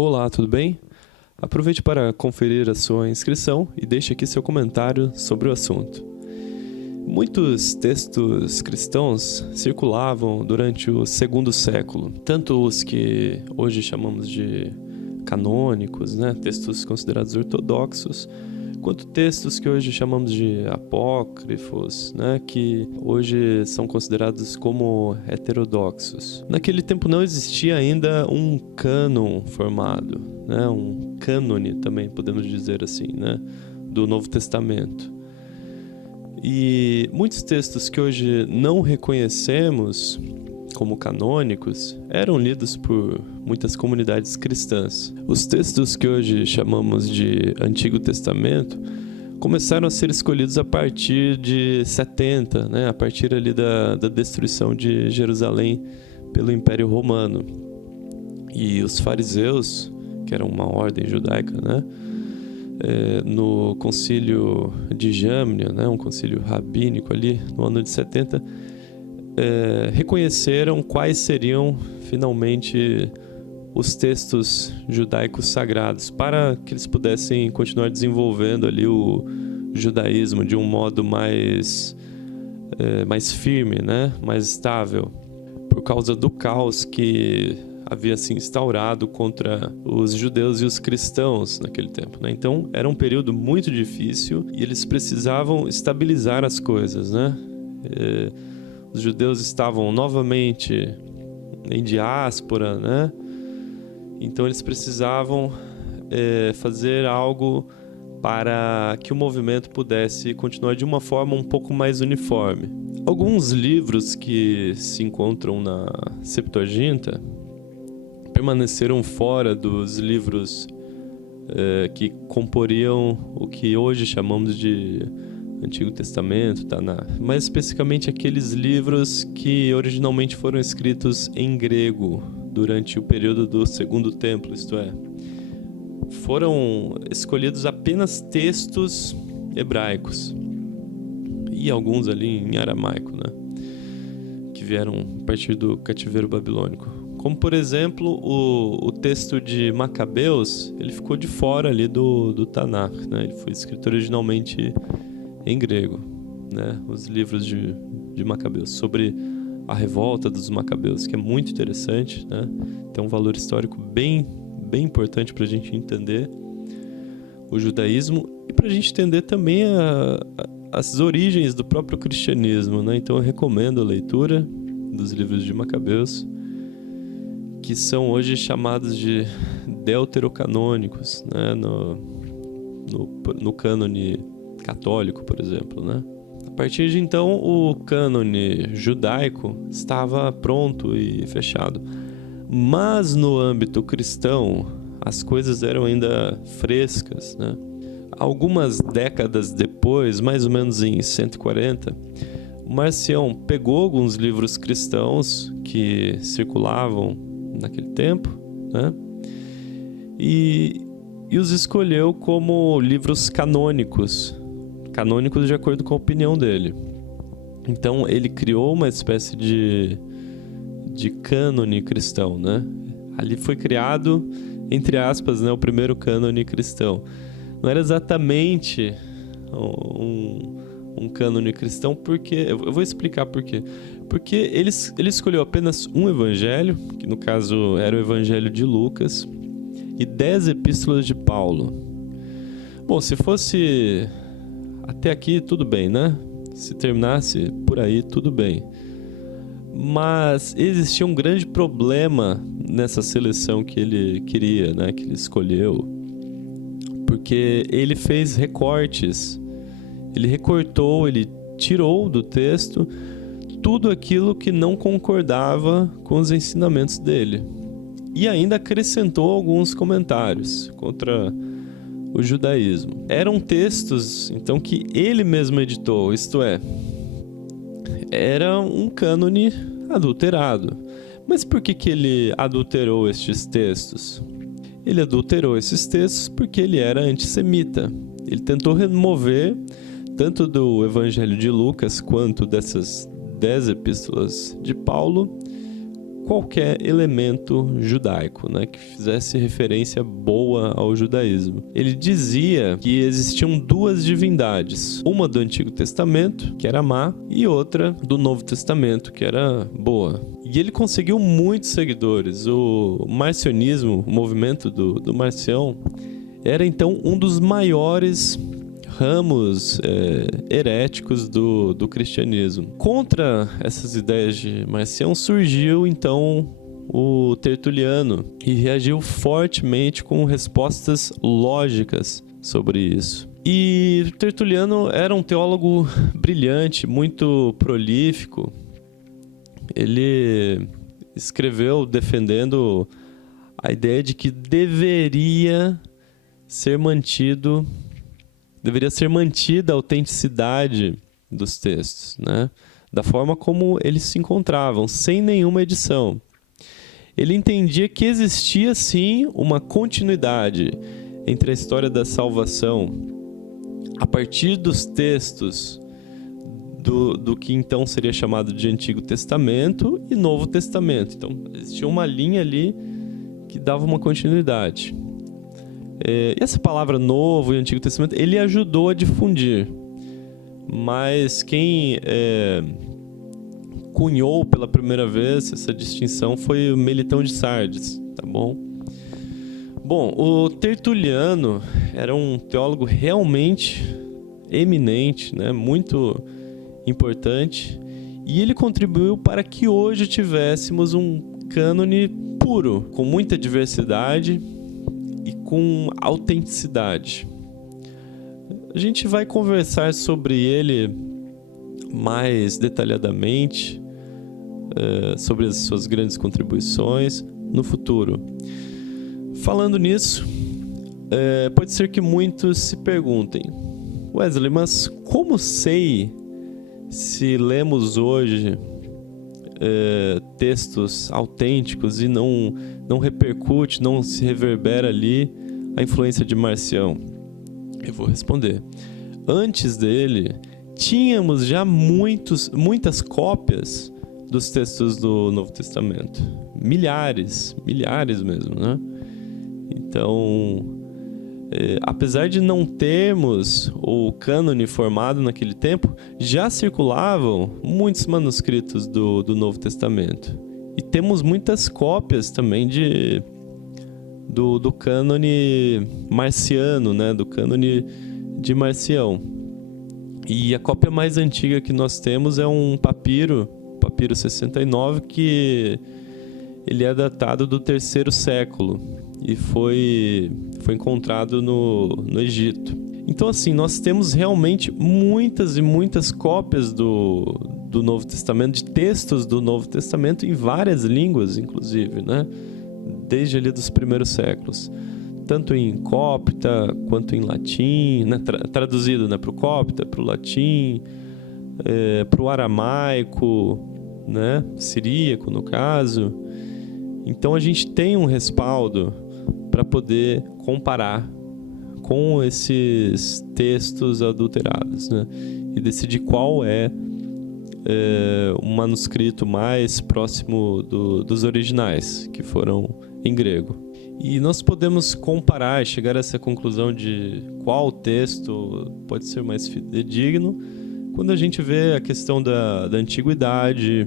Olá, tudo bem? Aproveite para conferir a sua inscrição e deixe aqui seu comentário sobre o assunto. Muitos textos cristãos circulavam durante o segundo século, tanto os que hoje chamamos de canônicos, textos considerados ortodoxos, quanto textos que hoje chamamos de apócrifos, que hoje são considerados como heterodoxos. Naquele tempo não existia ainda um cânon formado, um cânone também podemos dizer assim, do Novo Testamento. E muitos textos que hoje não reconhecemos como canônicos eram lidos por muitas comunidades cristãs. Os textos que hoje chamamos de Antigo Testamento começaram a ser escolhidos a partir de 70, a partir ali da destruição de Jerusalém pelo Império Romano. E os fariseus, que eram uma ordem judaica, no concílio de Jamnia, um concílio rabínico ali no ano de 70, reconheceram quais seriam finalmente os textos judaicos sagrados para que eles pudessem continuar desenvolvendo ali o judaísmo de um modo mais firme, mais estável, por causa do caos que havia se instaurado contra os judeus e os cristãos naquele tempo. Então era um período muito difícil e eles precisavam estabilizar as coisas. Os judeus estavam novamente em diáspora, então eles precisavam fazer algo para que o movimento pudesse continuar de uma forma um pouco mais uniforme. Alguns livros que se encontram na Septuaginta permaneceram fora dos livros que comporiam o que hoje chamamos de Antigo Testamento, mais especificamente aqueles livros que originalmente foram escritos em grego durante o período do Segundo Templo, isto é, foram escolhidos apenas textos hebraicos e alguns ali em aramaico, que vieram a partir do cativeiro babilônico. Como, por exemplo, o texto de Macabeus, ele ficou de fora ali do Tanakh, ele foi escrito originalmente em grego, os livros de Macabeus, sobre a revolta dos Macabeus, que é muito interessante, tem um valor histórico bem importante para a gente entender o judaísmo e para a gente entender também as origens do próprio cristianismo, Então eu recomendo a leitura dos livros de Macabeus, que são hoje chamados de deuterocanônicos, no cânone católico, por exemplo, A partir de então, o cânone judaico estava pronto e fechado. Mas no âmbito cristão, as coisas eram ainda frescas, Algumas décadas depois, mais ou menos em 140, o Marcião pegou alguns livros cristãos que circulavam naquele tempo, e os escolheu como livros canônicos de acordo com a opinião dele. Então ele criou uma espécie de cânone cristão, Ali foi criado, entre aspas, o primeiro cânone cristão. Não era exatamente um cânone cristão, porque eu vou explicar por quê. Porque ele escolheu apenas um evangelho, que no caso era o evangelho de Lucas, e 10 epístolas de Paulo. Bom, se fosse até aqui, tudo bem, Se terminasse por aí, tudo bem. Mas existia um grande problema nessa seleção que ele queria, que ele escolheu, porque ele fez recortes, ele recortou, ele tirou do texto tudo aquilo que não concordava com os ensinamentos dele. E ainda acrescentou alguns comentários contra o judaísmo. Eram textos, então, que ele mesmo editou, isto é, era um cânone adulterado. Mas por que ele adulterou estes textos? Ele adulterou esses textos porque ele era antissemita. Ele tentou remover, tanto do Evangelho de Lucas quanto dessas 10 epístolas de Paulo, qualquer elemento judaico, né, que fizesse referência boa ao judaísmo. Ele dizia que existiam duas divindades, uma do Antigo Testamento, que era má, e outra do Novo Testamento, que era boa. E ele conseguiu muitos seguidores. O marcionismo, o movimento do Marcião, era então um dos maiores ramos heréticos do cristianismo. Contra essas ideias de Marcião surgiu então o Tertuliano e reagiu fortemente com respostas lógicas sobre isso. E Tertuliano era um teólogo brilhante, muito prolífico. Ele escreveu defendendo a ideia de que deveria ser mantida a autenticidade dos textos, né? Da forma como eles se encontravam, sem nenhuma edição. Ele entendia que existia, sim, uma continuidade entre a história da salvação a partir dos textos do que então seria chamado de Antigo Testamento e Novo Testamento. Então, existia uma linha ali que dava uma continuidade. E essa palavra Novo e Antigo Testamento, ele ajudou a difundir. Mas quem cunhou pela primeira vez essa distinção foi o Melitão de Sardes, tá bom? Bom, o Tertuliano era um teólogo realmente eminente, né? Muito importante, e ele contribuiu para que hoje tivéssemos um cânone puro, com muita diversidade e com autenticidade. A gente vai conversar sobre ele mais detalhadamente, sobre as suas grandes contribuições no futuro. Falando nisso, pode ser que muitos se perguntem: Wesley, mas como sei se lemos hoje textos autênticos e não repercute, não se reverbera ali a influência de Marcião? Eu vou responder. Antes dele, tínhamos já muitas cópias dos textos do Novo Testamento. Milhares mesmo, né? Então, apesar de não termos o cânone formado naquele tempo, já circulavam muitos manuscritos do Novo Testamento. E temos muitas cópias também do cânone marciano, né? Do cânone de Marcião. E a cópia mais antiga que nós temos é um papiro 69, que ele é datado do 3º século e foi encontrado no Egito. Então, assim, nós temos realmente muitas e muitas cópias do Novo Testamento, de textos do Novo Testamento em várias línguas, inclusive, né? Desde ali dos primeiros séculos. Tanto em cópita quanto em latim, né? Traduzido, né? Para o cópita, para o latim, para o aramaico, né? Siríaco, no caso. Então, a gente tem um respaldo para poder comparar com esses textos adulterados, né? E decidir qual é o manuscrito mais próximo dos originais, que foram em grego. E nós podemos comparar e chegar a essa conclusão de qual texto pode ser mais fidedigno quando a gente vê a questão da antiguidade,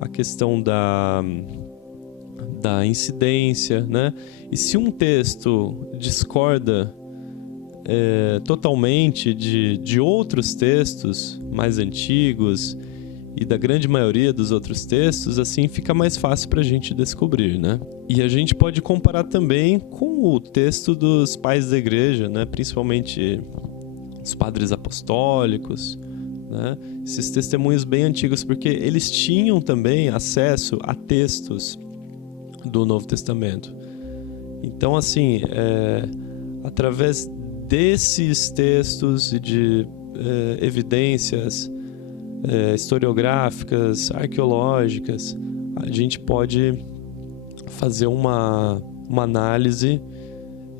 a questão da incidência, né? E se um texto discorda totalmente de outros textos mais antigos e da grande maioria dos outros textos, assim fica mais fácil para a gente descobrir, né? E a gente pode comparar também com o texto dos pais da igreja, né? Principalmente os padres apostólicos, né? Esses testemunhos bem antigos, porque eles tinham também acesso a textos do Novo Testamento. Então, assim, através desses textos e de evidências historiográficas, arqueológicas, a gente pode fazer uma análise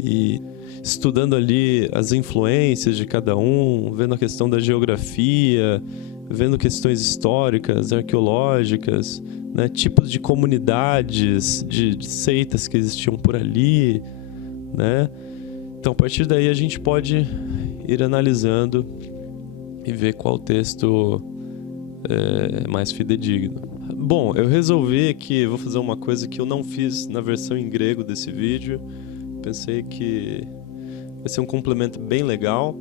e estudando ali as influências de cada um, vendo a questão da geografia, vendo questões históricas, arqueológicas, né, tipos de comunidades, de seitas que existiam por ali, né? Então, a partir daí, a gente pode ir analisando e ver qual texto é mais fidedigno. Bom, eu resolvi que vou fazer uma coisa que eu não fiz na versão em grego desse vídeo. Pensei que vai ser um complemento bem legal.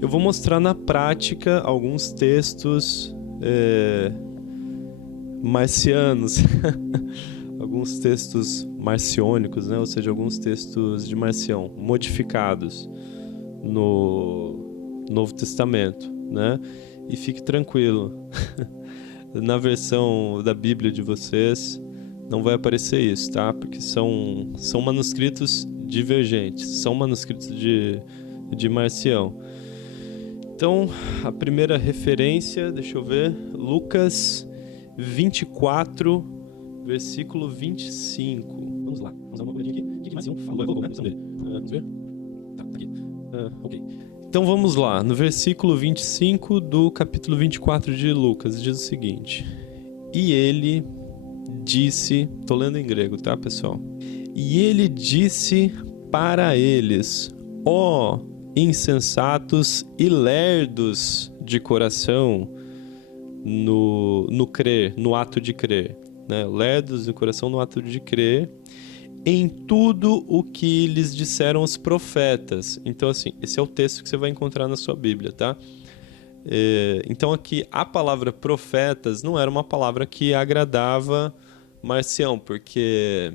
Eu vou mostrar na prática alguns textos marcianos, alguns textos marciônicos, né? Ou seja, alguns textos de Marcião modificados no Novo Testamento, né? E fique tranquilo, na versão da Bíblia de vocês não vai aparecer isso, tá? Porque são manuscritos divergentes, são manuscritos de Marcião. Então, a primeira referência, deixa eu ver, Lucas 24, versículo 25. Vamos lá, vamos dar uma olhadinha aqui. O que Marcião falou? Colocou, né? A versão dele. Vamos ver? Tá aqui. Ok. Então vamos lá, no versículo 25 do capítulo 24 de Lucas, diz o seguinte: E ele disse, tô lendo em grego, tá, pessoal? E ele disse para eles: ó insensatos e lerdos de coração no crer, no ato de crer, né? Lerdos de coração no ato de crer em tudo o que lhes disseram os profetas. Então, assim, esse é o texto que você vai encontrar na sua Bíblia, tá? Então, aqui, a palavra profetas não era uma palavra que agradava Marcião, porque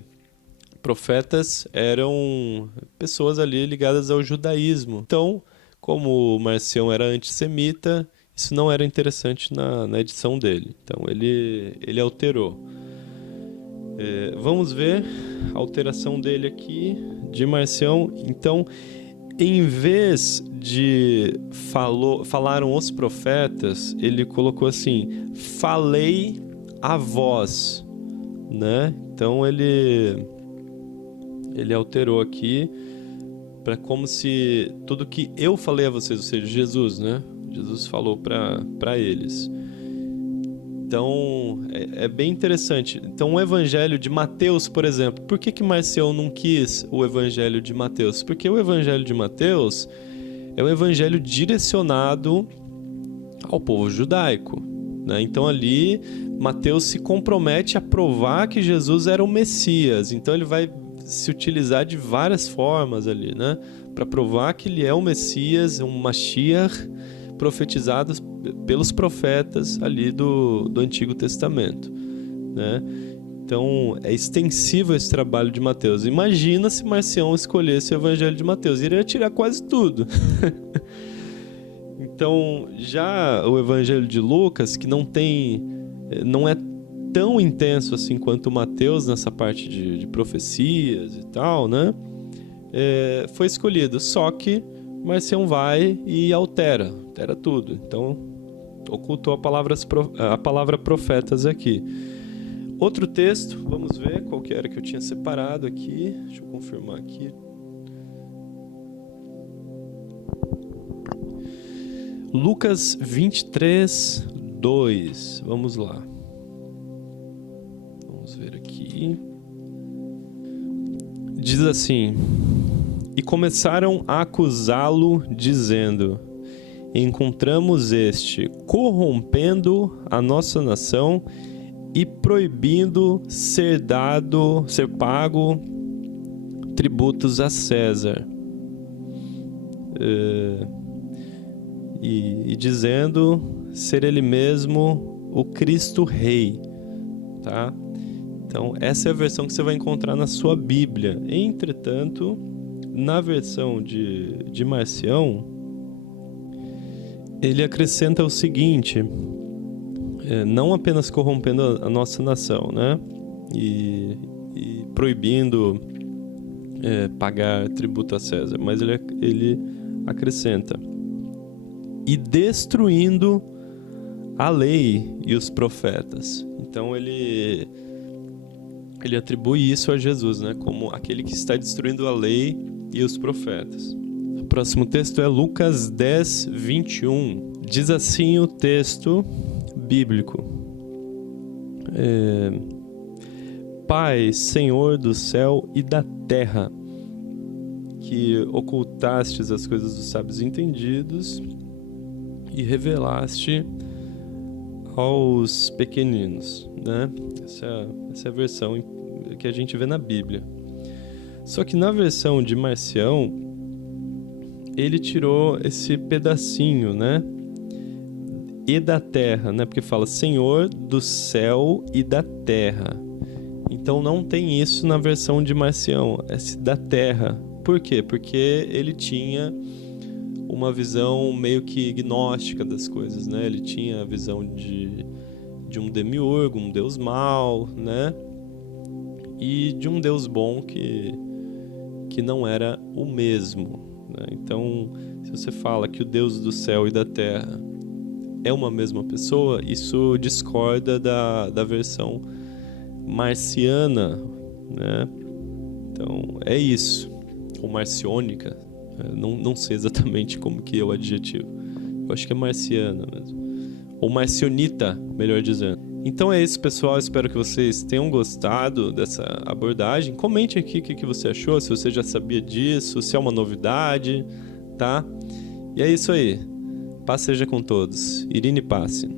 profetas eram pessoas ali ligadas ao judaísmo. Então, como Marcião era antissemita, isso não era interessante na edição dele. Então, ele alterou. Vamos ver a alteração dele aqui, de Marcião. Então, em vez de falaram os profetas, ele colocou assim: falei a vós, né? Então, ele alterou aqui para como se tudo que eu falei a vocês, ou seja, Jesus, né? Jesus falou para eles. Então, é bem interessante. Então, o Evangelho de Mateus, por exemplo, por que Marcião não quis o Evangelho de Mateus? Porque o Evangelho de Mateus é um evangelho direcionado ao povo judaico, né? Então, ali, Mateus se compromete a provar que Jesus era o Messias. Então, ele vai se utilizar de várias formas ali, né? Para provar que ele é o Messias, um Mashiach, profetizado pelos profetas ali do Antigo Testamento, né? Então, é extensivo esse trabalho de Mateus. Imagina se Marcião escolhesse o Evangelho de Mateus, iria tirar quase tudo. Então, já o Evangelho de Lucas, que não é tão intenso assim quanto Mateus nessa parte de profecias e tal, né? Foi escolhido, só que Marcião vai e altera tudo. Então, ocultou a palavra profetas aqui. Outro texto, vamos ver qual que era que eu tinha separado aqui. Deixa eu confirmar aqui. Lucas 23, 2. Vamos lá. Vamos ver aqui. Diz assim: E começaram a acusá-lo, dizendo: Encontramos este corrompendo a nossa nação e proibindo ser pago tributos a César. E dizendo ser ele mesmo o Cristo Rei, tá? Então, essa é a versão que você vai encontrar na sua Bíblia. Entretanto, na versão de Marcião, ele acrescenta o seguinte: não apenas corrompendo a nossa nação, né? E proibindo pagar tributo a César, mas ele acrescenta: e destruindo a lei e os profetas. Então ele atribui isso a Jesus, né? Como aquele que está destruindo a lei e os profetas. O próximo texto é Lucas 10, 21. Diz assim o texto bíblico: Pai, Senhor do céu e da terra, que ocultastes as coisas dos sábios entendidos e revelaste aos pequeninos, né? Essa é a versão que a gente vê na Bíblia. Só que na versão de Marcião, ele tirou esse pedacinho, né? E da terra, né? Porque fala Senhor do céu e da terra. Então não tem isso na versão de Marcião, esse da terra. Por quê? Porque ele tinha uma visão meio que gnóstica das coisas, né? Ele tinha a visão de um demiurgo, um deus mau, né? E de um deus bom que não era o mesmo, né? Então, se você fala que o Deus do céu e da terra é uma mesma pessoa, isso discorda da versão marciana, né? Então, é isso. Ou marciônica. Não sei exatamente como que é o adjetivo. Eu acho que é marciana mesmo. Ou marcionita, melhor dizendo. Então é isso, pessoal. Espero que vocês tenham gostado dessa abordagem. Comente aqui o que você achou, se você já sabia disso, se é uma novidade, tá? E é isso aí. Paz seja com todos. Irine passe.